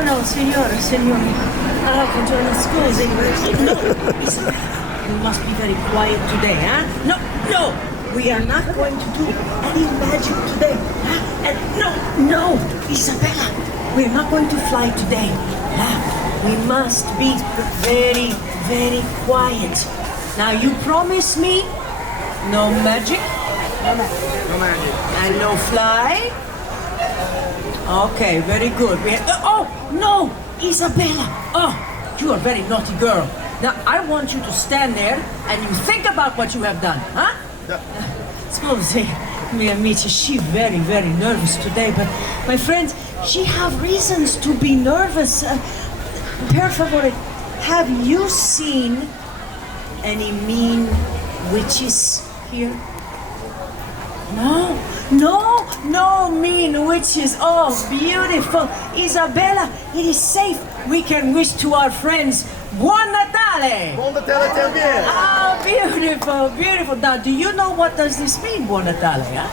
no, signora. Buongiorno, scusi. No, Isabella, you must be very quiet today, huh? No, we are not going to do any magic today, huh? And no, Isabella, we're not going to fly today. We must be very, very quiet. Now, you promise me no magic? No magic. And no fly? Okay, very good. No, Isabella. Oh, you are a very naughty girl. Now, I want you to stand there and you think about what you have done, huh? Yeah. Suppose, mia amici, she very, very nervous today, but my friends, she have reasons to be nervous. Per favore, have you seen any mean witches here? No mean witches. Oh, beautiful. Isabella, it is safe. We can wish to our friends, Buon Natale! Buon Natale también. Oh, beautiful. Now, do you know what does this mean, Buon Natale, huh?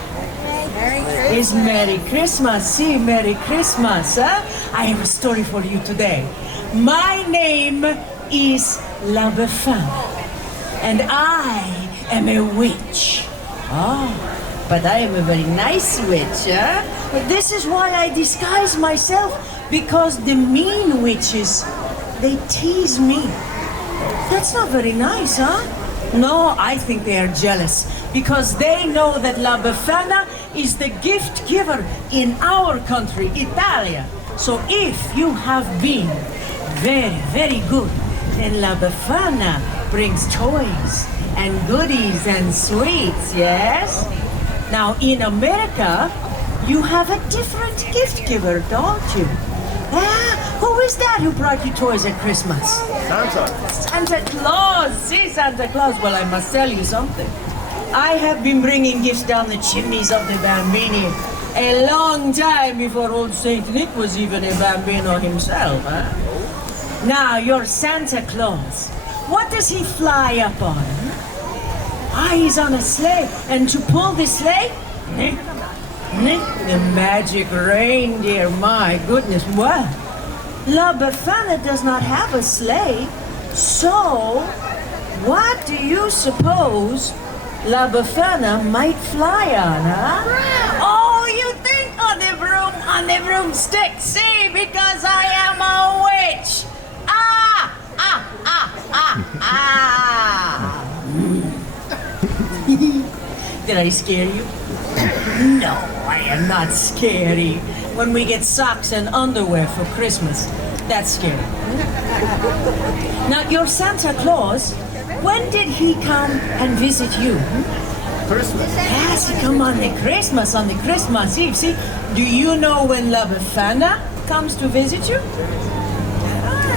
Merry Christmas. It's Merry Christmas. See, Merry Christmas, huh? I have a story for you today. My name is La Befana, and I am a witch. Oh, but I am a very nice witch, huh? But this is why I disguise myself, because the mean witches, they tease me. That's not very nice, huh? No, I think they are jealous, because they know that La Befana is the gift giver in our country, Italia. So if you have been very, very good, then La Befana brings toys and goodies and sweets, yes? Now, in America, you have a different gift giver, don't you? Who is that who brought you toys at Christmas? Santa Claus! See, Santa Claus. Well, I must tell you something. I have been bringing gifts down the chimneys of the Bambini a long time before old Saint Nick was even a Bambino himself, huh? Now, your Santa Claus, what does he fly up on? He's on a sleigh, and to pull the sleigh, the magic reindeer, my goodness. Well, La Befana does not have a sleigh, so what do you suppose La Befana might fly on, huh? Oh, you think on the broomstick, see, because I am a witch. Did I scare you? No, I am not scary. When we get socks and underwear for Christmas, that's scary. Now, your Santa Claus, when did he come and visit you? Christmas. Yes, he come on the Christmas Eve. See, do you know when La Befana comes to visit you?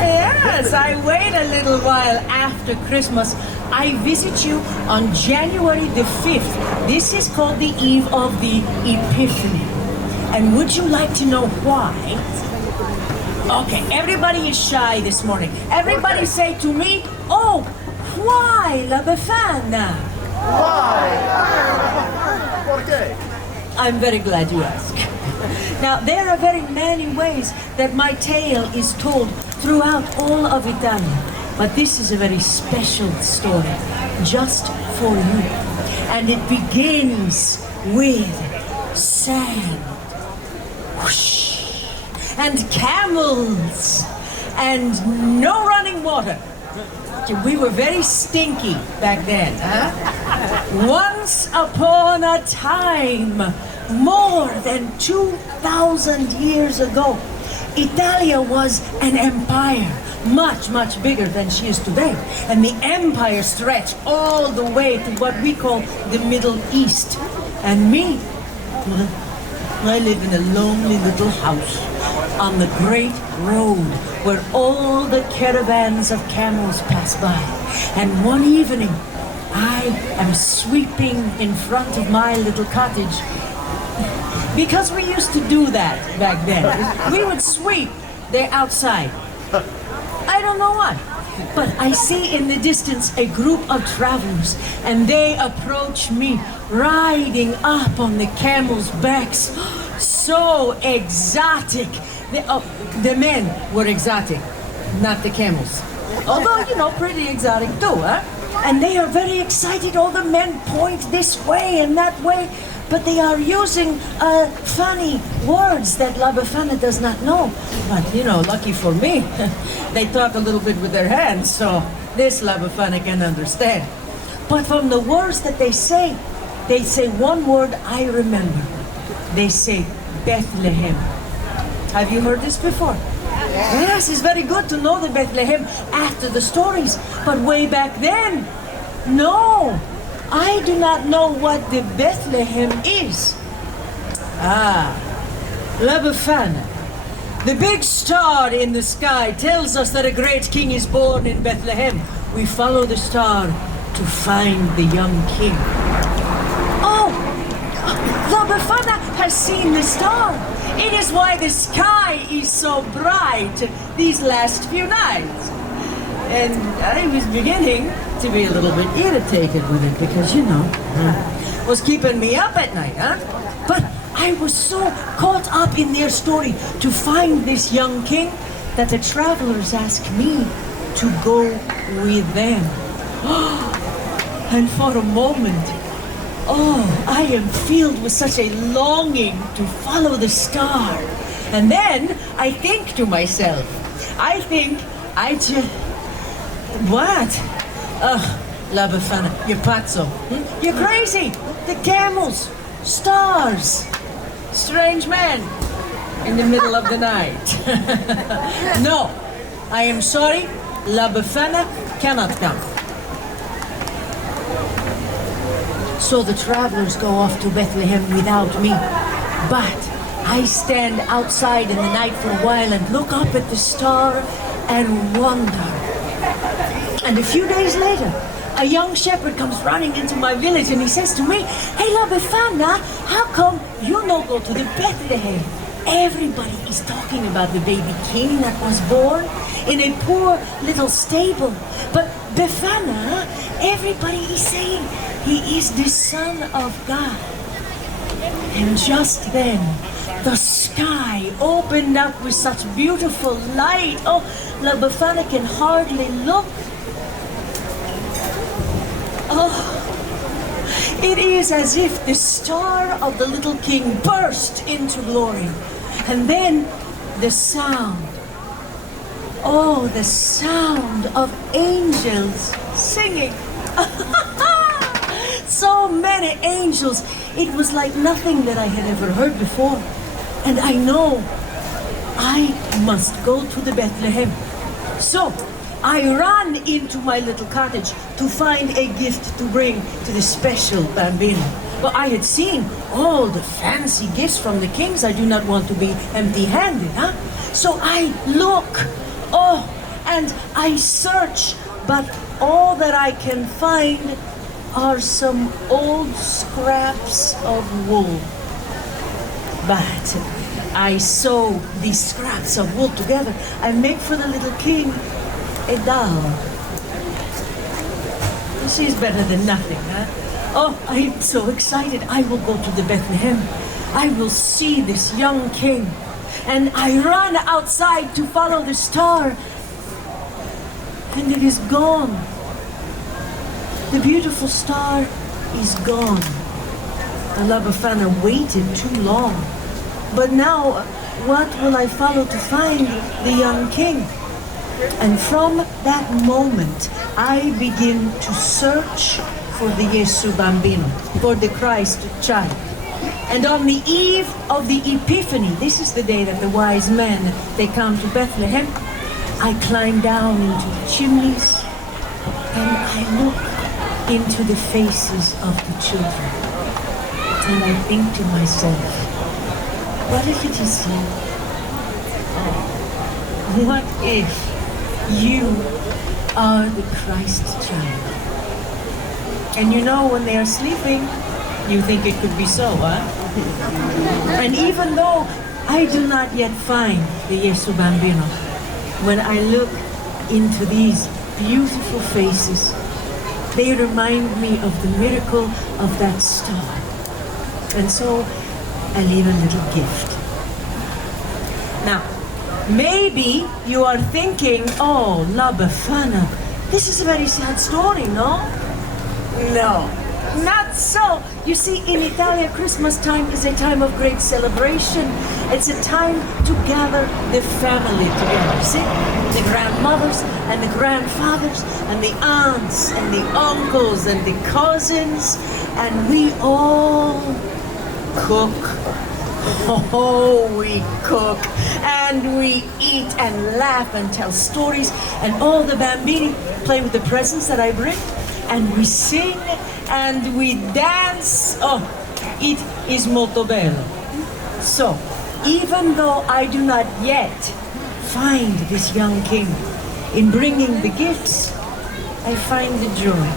Yes, I wait a little while after Christmas. I visit you on January the 5th. This is called the Eve of the Epiphany. And would you like to know why? Okay, everybody is shy this morning. Everybody say to me, oh, why, La Befana? Why? ¿Por qué? I'm very glad you asked. Now, there are very many ways that my tale is told throughout all of Italy. But this is a very special story, just for you. And it begins with sand, whoosh, and camels, and no running water. We were very stinky back then, huh? Once upon a time, more than 2,000 years ago, Italia was an empire, much, much bigger than she is today. And the empire stretched all the way to what we call the Middle East. And me, well, I live in a lonely little house on the great road where all the caravans of camels pass by. And one evening, I am sweeping in front of my little cottage. Because we used to do that back then. We would sweep the outside. I don't know why. But I see in the distance a group of travelers, and they approach me riding up on the camels' backs. So exotic. The men were exotic, not the camels. Although, pretty exotic too, huh? And they are very excited. All the men point this way and that way, but they are using funny words that La Befana does not know. But, lucky for me, they talk a little bit with their hands, so this La Befana can understand. But from the words that they say one word I remember. They say Bethlehem. Have you heard this before? Yes, it's very good to know the Bethlehem after the stories. But way back then, no. I do not know what the Bethlehem is. La Befana. The big star in the sky tells us that a great king is born in Bethlehem. We follow the star to find the young king. Oh! La Befana has seen the star. It is why the sky is so bright these last few nights. And I was beginning to be a little bit irritated with it because, was keeping me up at night, huh? But I was so caught up in their story to find this young king that the travelers asked me to go with them. And for a moment, I am filled with such a longing to follow the star. And then I think to myself, what? La Befana, you're pazzo. You're crazy. The camels, stars, strange man in the middle of the night. No, I am sorry, La Befana cannot come. So the travelers go off to Bethlehem without me. But I stand outside in the night for a while and look up at the star and wonder. And a few days later, a young shepherd comes running into my village and he says to me, "Hey, La Befana, how come you no go to the Bethlehem? Everybody is talking about the baby king that was born in a poor little stable. But Befana, everybody is saying he is the Son of God." And just then, the sky opened up with such beautiful light. Oh, La Befana can hardly look. Oh, it is as if the star of the little king burst into glory. And then the sound. Oh, the sound of angels singing. So many angels. It was like nothing that I had ever heard before. And I know I must go to the Bethlehem. So I ran into my little cottage to find a gift to bring to the special bambino. But I had seen all the fancy gifts from the kings. I do not want to be empty-handed, huh? So I look, and I search, but all that I can find are some old scraps of wool. But I sew these scraps of wool together and make for the little king a doll. She's better than nothing, huh? Oh, I'm so excited. I will go to the Bethlehem. I will see this young king. And I run outside to follow the star. And it is gone. The beautiful star is gone. La Befana waited too long. But now, what will I follow to find the young king? And from that moment, I begin to search for the Jesu Bambino, for the Christ child. And on the eve of the Epiphany, this is the day that the wise men, they come to Bethlehem, I climb down into the chimneys and I look into the faces of the children. And I think to myself, what if it is you? What if you are the Christ child? And when they are sleeping, you think it could be so, huh? And even though I do not yet find the Jesu Bambino, when I look into these beautiful faces, they remind me of the miracle of that star. And so I leave a little gift. Now, Maybe you are thinking, oh, La Befana, this is a very sad story, no? No, not so. You see, in Italia, Christmas time is a time of great celebration. It's a time to gather the family together. See, the grandmothers and the grandfathers and the aunts and the uncles and the cousins, and we all cook. Oh, we cook and we eat and laugh and tell stories, and all the bambini play with the presents that I bring, and we sing and we dance. Oh, it is molto bello. So, even though I do not yet find this young king in bringing the gifts, I find the joy.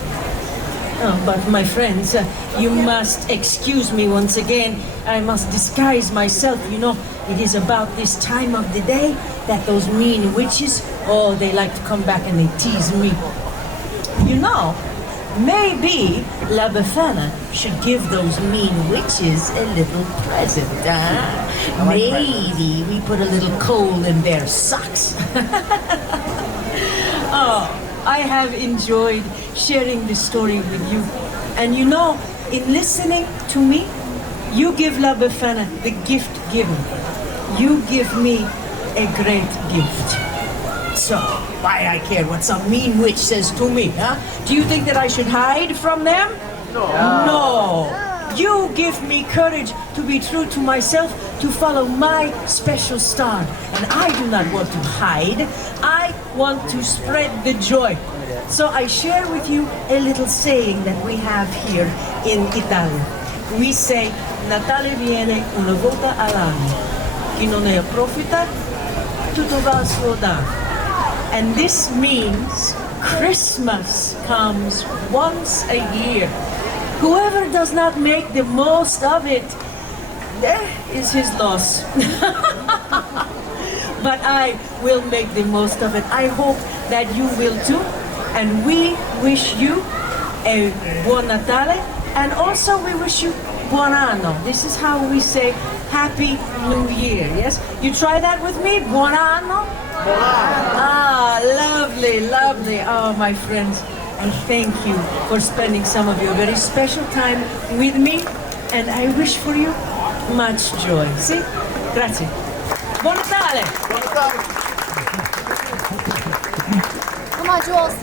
Oh, but my friends, you must excuse me once again. I must disguise myself. You know, it is about this time of the day that those mean witches, oh, they like to come back and they tease me. You know, maybe La Befana should give those mean witches a little present, huh? Maybe we put a little coal in their socks. Oh, I have enjoyed sharing this story with you. And you know, in listening to me, you give La Befana the gift given. You give me a great gift. So, why I care what some mean witch says to me, huh? Do you think that I should hide from them? No. You give me courage to be true to myself, to follow my special star. And I do not want to hide. I want to spread the joy. So I share with you a little saying that we have here in Italy. We say, Natale viene una volta all'anno. Chi non ne approfitta, tutto va a suo danno. And this means Christmas comes once a year. Whoever does not make the most of it, there is his loss. But I will make the most of it. I hope that you will too. And we wish you a buon Natale, and also we wish you buon anno. This is how we say Happy New Year, yes? You try that with me? Buon anno? Ah, lovely, lovely. Oh, my friends, I thank you for spending some of your very special time with me, and I wish for you much joy. See? Grazie. Buon Natale! Buon Natale! Come on, Jules.